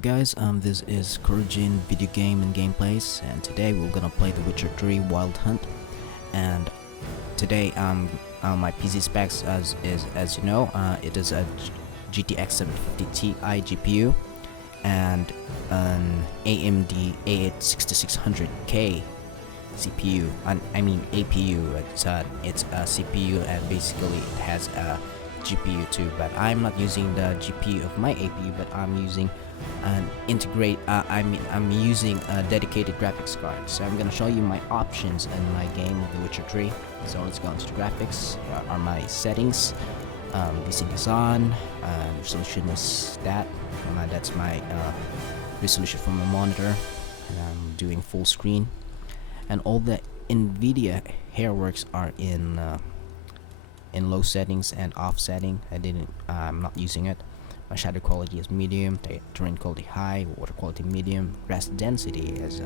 guys, this is Corsair video game and gameplays, and today we're gonna play The Witcher 3 Wild Hunt. And today my PC specs as you know, it is a GTX 750ti GPU and an AMD A8-6600k CPU. I mean APU. It's a CPU, and basically it has a GPU too, but I'm not using the GPU of my APU, but I'm using an I'm using a dedicated graphics card. So I'm gonna show you my options in my game of The Witcher 3. So let's go into the graphics. Here are my settings. VSync is on. Resolution is that. That's my resolution from my monitor, and I'm doing full screen. And all the NVIDIA hairworks are in low settings and off setting. I'm not using it. My shadow quality is medium, terrain quality high, water quality medium, grass density is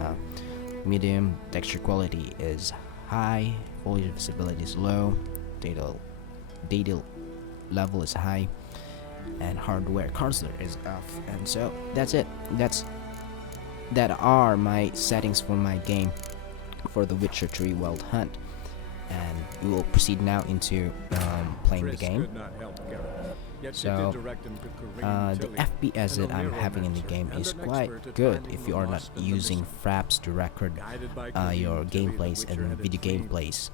medium, texture quality is high, foliage visibility is low, data level is high, and hardware cursor is off. And so that's it. That are my settings for my game for The Witcher 3 Wild Hunt. And we will proceed now into playing the game. So the FPS that I'm having in the game is quite good if you are not using fraps to record your gameplays and video gameplays.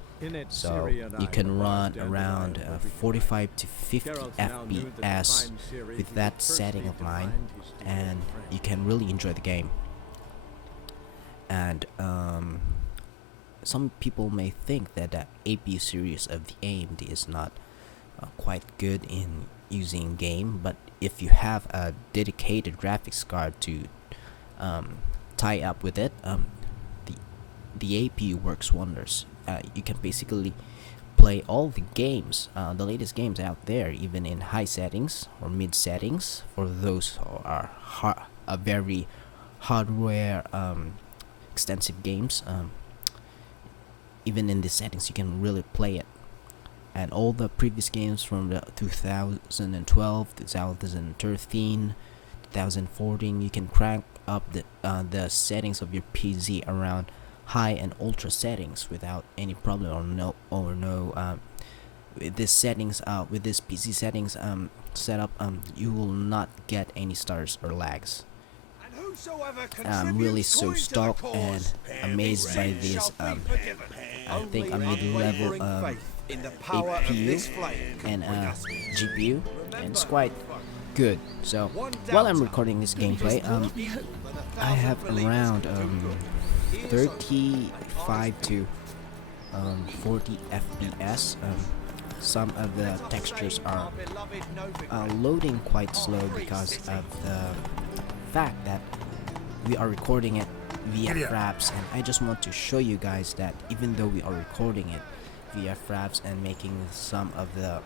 So you can run around 45 to 50 FPS with that setting of mine, and you can really enjoy the game. And some people may think that the APU series of the AMD is not quite good in using game, but if you have a dedicated graphics card to tie up with it, the APU works wonders. You can basically play all the games, the latest games out there, even in high settings or mid settings. For those who are very hardware extensive games, even in the settings you can really play it. And all the previous games from the 2012, 2013, 2014, you can crank up the settings of your PC around high and ultra settings without any problem or no with this settings with this PC settings setup, you will not get any stutters or lags. I'm really so stoked and amazed by this. I think a mid-level APU and GPU, and it's quite good. So while I'm recording this gameplay, I have around 35 to 40 FPS. Some of the textures are loading quite slow because of the fact that we are recording it via fraps, and I just want to show you guys that even though we are recording it via fraps and making some of the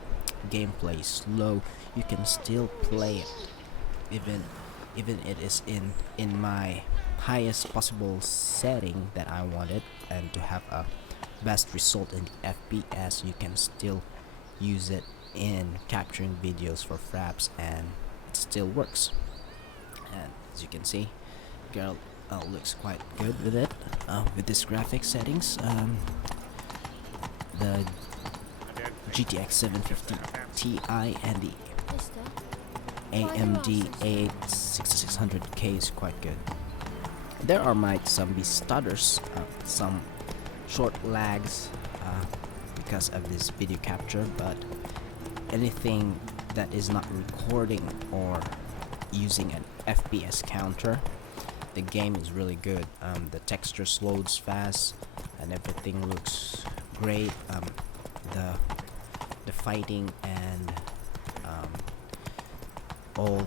gameplay slow, you can still play it even it is in my highest possible setting that I wanted, and to have a best result in the FPS, you can still use it in capturing videos for fraps, and it still works. And as you can see, girl looks quite good with it, with this graphics settings. The GTX 750ti and the AMD A8-6600k is quite good. There might be stutters, some short lags because of this video capture, but anything that is not recording or using an FPS counter, the game is really good. The texture loads fast and everything looks great. The fighting and all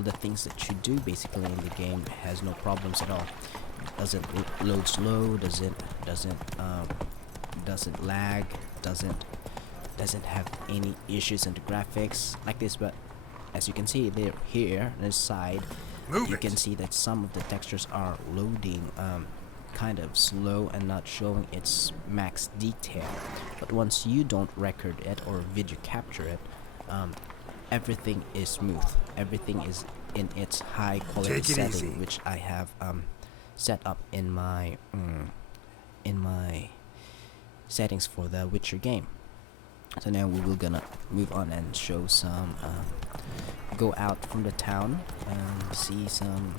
the things that you do basically in the game has no problems at all. Doesn't load slow, doesn't lag, doesn't have any issues in the graphics like this. But as you can see there, here on this side, you can see that some of the textures are loading kind of slow and not showing its max detail. But once you don't record it or video capture it, everything is smooth. Everything is in its high quality setting, which I have set up in my settings for the Witcher game. So now we will gonna move on and show some go out from the town and see some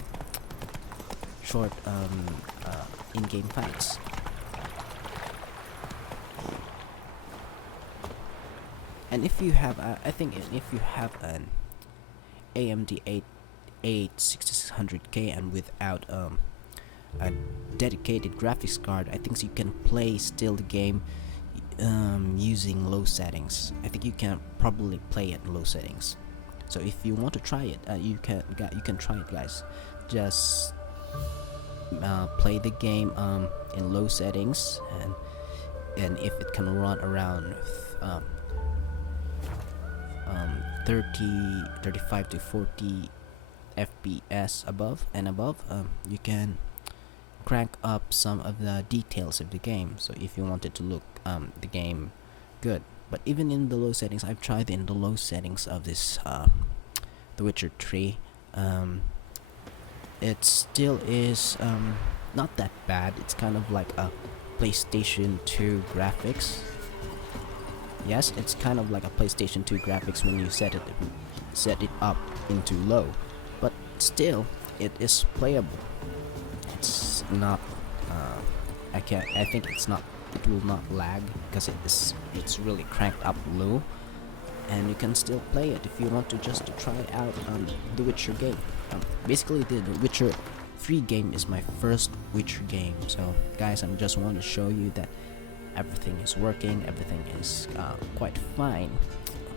short in-game fights. And if you have I think if you have an AMD A8-6600k and without a dedicated graphics card, I think you can play still the game using low settings. I think you can probably play it in low settings. So if you want to try it, you can try it, guys. Just play the game in low settings, and if it can run around 35 to 40 FPS above, you can crank up some of the details of the game. So if you wanted to look the game good, but even in the low settings, I've tried in the low settings of this The Witcher 3, it still is not that bad. It's kind of like a PlayStation 2 graphics. Yes, it's kind of like a PlayStation 2 graphics when you set it up into low, but still it is playable. It's not I think it will not lag because it's really cranked up low, and you can still play it if you want to just to try out the Witcher game. Basically the Witcher 3 game is my first Witcher game. So guys, I just want to show you that everything is working, everything is quite fine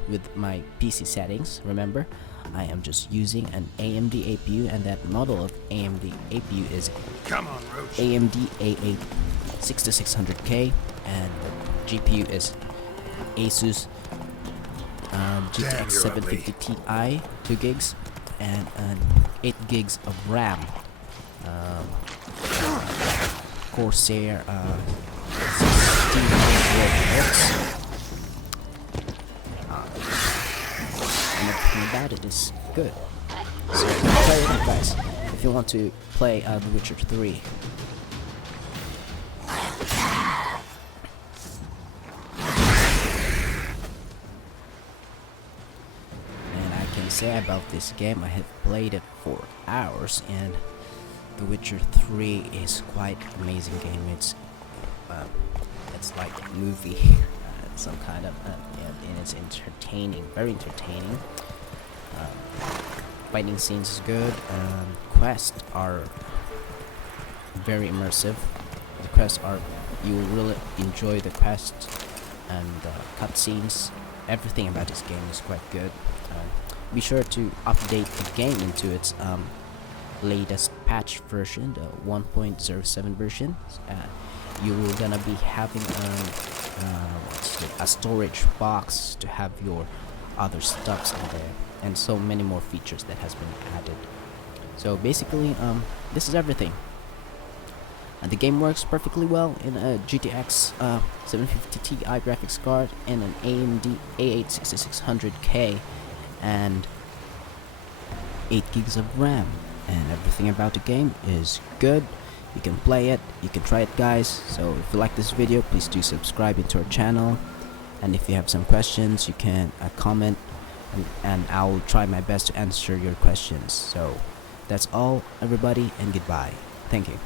with my PC settings. Remember, I am just using an AMD APU, and that model of AMD APU is AMD A8-6600k, and the GPU is Asus GTX 750ti, 2 gigs, and 8 gigs of RAM. Corsair 1600 and everything about it is good. So try it out, guys, if you want to play The Witcher 3. And I can say about this game, I have played it for hours, and The Witcher 3 is quite amazing game. It's like a movie, some kind of, and it's entertaining, very entertaining. Fighting scenes is good. Quests are very immersive. The quests are, you will really enjoy the quests, and cutscenes. Everything about this game is quite good. Be sure to update the game into its latest patch version, the 1.07 version. You will gonna be having a storage box to have your other stuffs in there, and so many more features that has been added. So basically, this is everything, and the game works perfectly well in a GTX 750ti graphics card and an AMD A8-6600k and 8 gigs of RAM, and everything about the game is good. You can play it, you can try it, guys. So if you like this video, please do subscribe into our channel, and if you have some questions, you can comment, and I'll try my best to answer your questions. So that's all, everybody, and goodbye. Thank you.